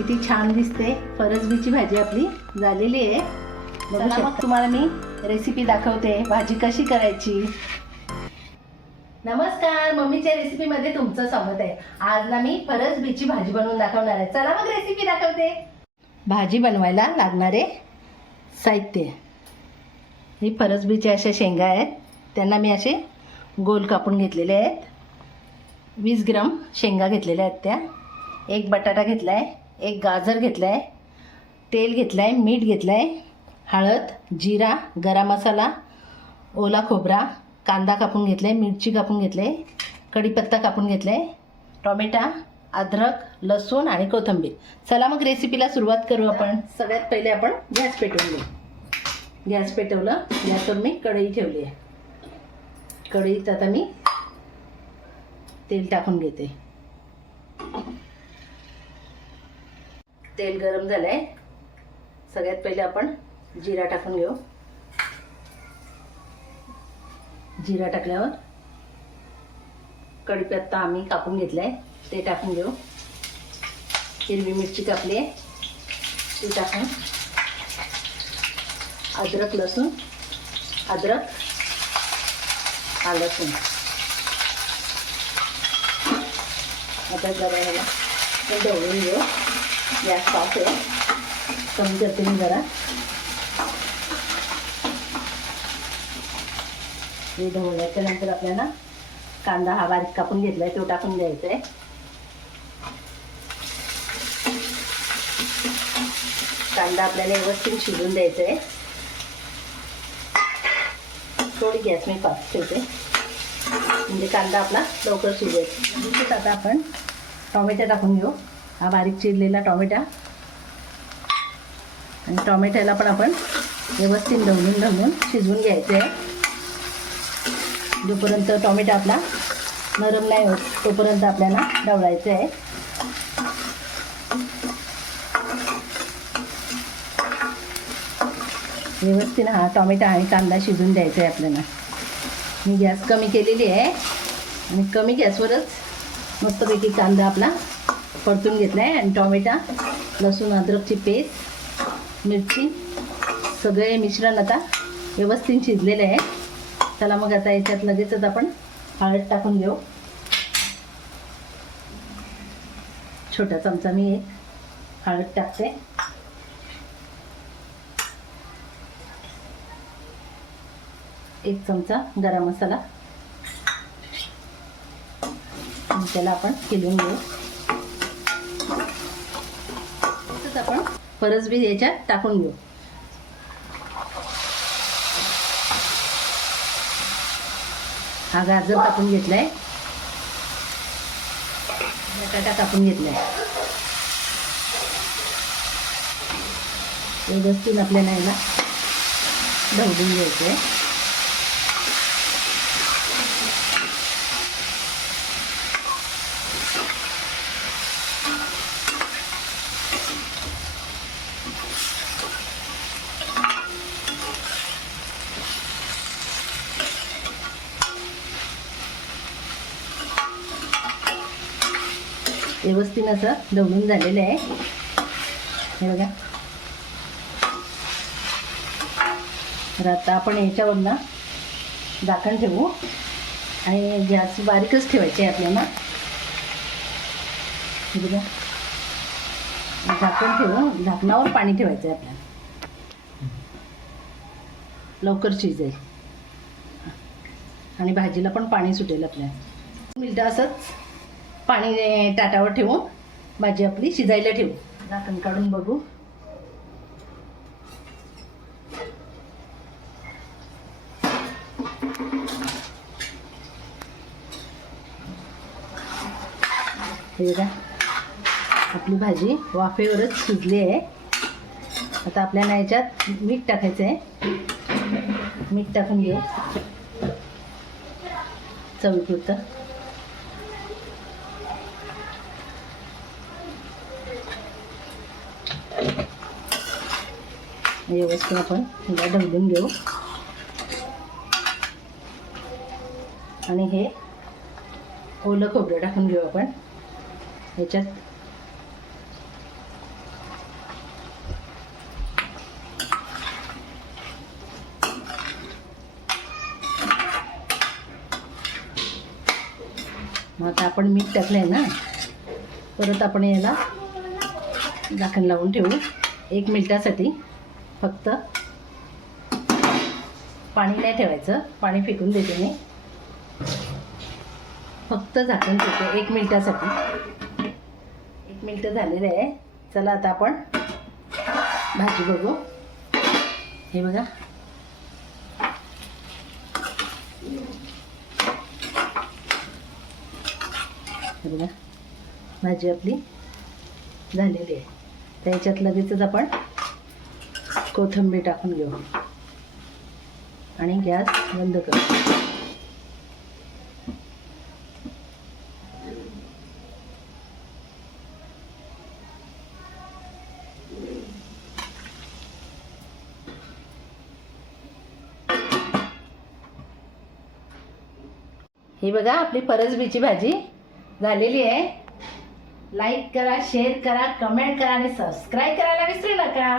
किती छान दिसते. फरसबीची भाजी आपली झालेली आहे. चला मग. तुम्हाला मी रेसिपी दाखवते. भाजी कशी करायची? नमस्कार. मम्मीच्या रेसिपीमध्ये तुमचं स्वागत आहे. आज ना मी फरसबीची भाजी बनवून दाखवणार आहे. चला मग रेसिपी दाखवते. भाजी बनवायला लागणारे साहित्य. ही फरसबीचे अशा शेंगा आहेत. त्यांना मी असे गोल कापून घेतलेले आहेत. वीस ग्राम शेंगा घेतलेल्या आहेत त्या. एक बटाटा घेतला आहे एक गाजर घेतला आहे तेल घेतलं आहे मीठ घेतलं आहे हळद जिरा गरम मसाला ओला खोबरा कांदा कापून घेतला आहे मिरची कापून घेतले आहे कढीपत्ता कापून घेतला आहे टॉमॅटा अद्रक लसूण आणि कोथिंबीर. चला मग रेसिपीला सुरुवात करू आपण. सगळ्यात पहिले आपण गॅस पेटवून घेऊ. गॅस पेटवलं गॅसवर मी कढई ठेवली आहे. कढईत आता मी तेल टाकून घेते. तेल गरम झालं आहे सगळ्यात पहिले आपण जिरा टाकून घेऊ. जिरा टाकल्यावर कढीपत्ता आम्ही कापून घेतला आहे ते टाकून घेऊ. हिरवी मिरची कापली आहे ती टाकून. अद्रक लसूण अद्रक हा लसूण. आता जरा ढवळून घेऊ. गॅस पास आहे कमी करते मी जरा हे नंतर आपल्याला कांदा हा बारीक कापून घेतलाय तो टाकून द्यायचा आहे कांदा आपल्याला व्यवस्थित शिजून द्यायचा आहे थोडी गॅस मी पाच ठेवते. म्हणजे कांदा आपला लवकर शिजेल. आता आपण टोमॅटो टाकून घेऊ. हा बारीक चिरलेला टॉमॅटा. आणि टॉमॅटोला पण आपण व्यवस्थित ढवळून ढवळून शिजवून घ्यायचं. आहे जोपर्यंत टॉमॅटो आपला नरम नाही होत तोपर्यंत आपल्याला ढवळायचं आहे. व्यवस्थित हा टॉमॅटो आणि कांदा शिजून द्यायचा आहे आपल्याला. मी गॅस कमी केलेली आहे. आणि कमी गॅसवरच मस्तपैकी कांदा आपला परतून घेतला आहे आणि टॉमॅटा लसूण अद्रकची पेस्ट मिरची सगळे मिश्रण आता व्यवस्थित शिजलेले आहे. चला मग आता याच्यात लगेचच आपण हळद टाकून घेऊ. छोटा चमचा मी एक हळद टाकते. एक चमचा गरम मसाला. त्याला आपण किलून घेऊ तसंच आपण फरसबी याच्यात टाकून घेऊ. हा गाजर कापून घेतलाय. बटाटा कापून घेतलाय. व्यवस्थित आपल्याला याला ढवळून घ्यायचं आहे व्यवस्थित असं ढवळून झालेलं आहे. हे बघा. तर आता आपण याच्यावरनं झाकण ठेवू. आणि गॅस बारीकच ठेवायचे आहे आपल्याला. बघा. झाकण ठेवू. झाकणावर पाणी ठेवायचं आहे आपल्याला. लवकर शिजेल. आणि भाजीला पण पाणी सुटेल आपल्याला. मिनटं असंच पाणी ताटावर ठेवून भाजी आपली शिजायला ठेवू. झाकण काढून बघू. हे बघा आपली भाजी वाफेवरच शिजली आहे. आता आपल्याला याच्यात मीठ टाकायचं आहे. मीठ टाकून घेऊ चवीपुरतं. व्यवस्थित आपण हिला ढवलून घेऊ. आणि हे ओलं खोबरं टाकून घेऊ आपण. ह्याच्यात मग आता आपण मीठ टाकलं आहे ना परत आपण याला झाकण लावून ठेवू. एक मिनटासाठी फक्त पाणी नाही ठेवायचं. पाणी फेकून देते मी. फक्त झाकण ठेवते एक मिनटासाठी. एक मिनटं झालेलं आहे. चला आता आपण भाजी बघू. हे बघा. हे बघा. भाजी आपली झालेली आहे. त्याच्यात लगेचच आपण कोथिंबीर टाकून घेऊ. आणि गॅस बंद करू. ही बघा आपली परसबीची भाजी झालेली आहे. लाईक करा शेअर करा कमेंट करा आणि सबस्क्राईब करायला विसरू नका.